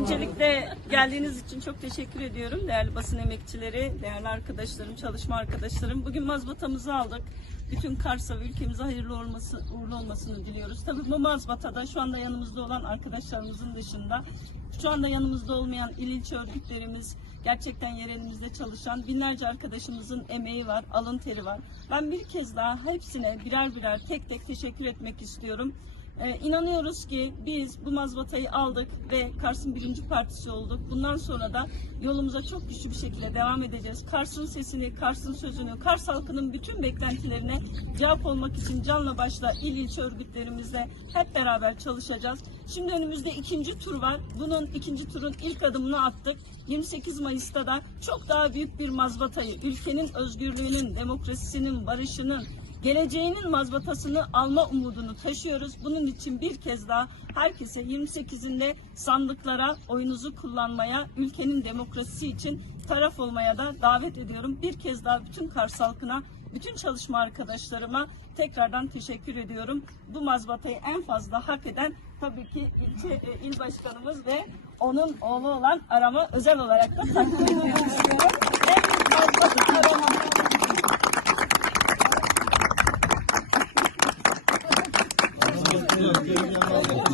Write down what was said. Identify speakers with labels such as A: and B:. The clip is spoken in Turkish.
A: Öncelikle geldiğiniz için çok teşekkür ediyorum. Değerli basın emekçileri, değerli arkadaşlarım, çalışma arkadaşlarım. Bugün mazbatamızı aldık. Bütün Kars'a ve ülkemize hayırlı olması, uğurlu olmasını diliyoruz. Tabii bu mazbatada şu anda yanımızda olan arkadaşlarımızın dışında şu anda yanımızda olmayan il ilçe örgütlerimiz, gerçekten yerimizde çalışan binlerce arkadaşımızın emeği var, alın teri var. Ben bir kez daha hepsine birer birer tek tek teşekkür etmek istiyorum. Ee, inanıyoruz ki biz bu mazbatayı aldık ve Kars'ın birinci partisi olduk. Bundan sonra da yolumuza çok güçlü bir şekilde devam edeceğiz. Kars'ın sesini, Kars'ın sözünü, Kars halkının bütün beklentilerine cevap olmak için canla başla il ilçe örgütlerimizle hep beraber çalışacağız. Şimdi önümüzde ikinci tur var. Bunun ikinci turun ilk adımını attık. 28 Mayıs'ta da çok daha büyük bir mazbatayı, ülkenin özgürlüğünün, demokrasisinin, barışının, geleceğinin mazbatasını alma umudunu taşıyoruz. Bunun için bir kez daha herkese 28'inde sandıklara oyunuzu kullanmaya, ülkenin demokrasisi için taraf olmaya da davet ediyorum. Bir kez daha bütün Kars halkına, bütün çalışma arkadaşlarıma tekrardan teşekkür ediyorum. Bu mazbatayı en fazla hak eden tabii ki ilçe e, il başkanımız ve onun oğlu olan Arama özel olarak da takdir ediyorum. Allah'ım.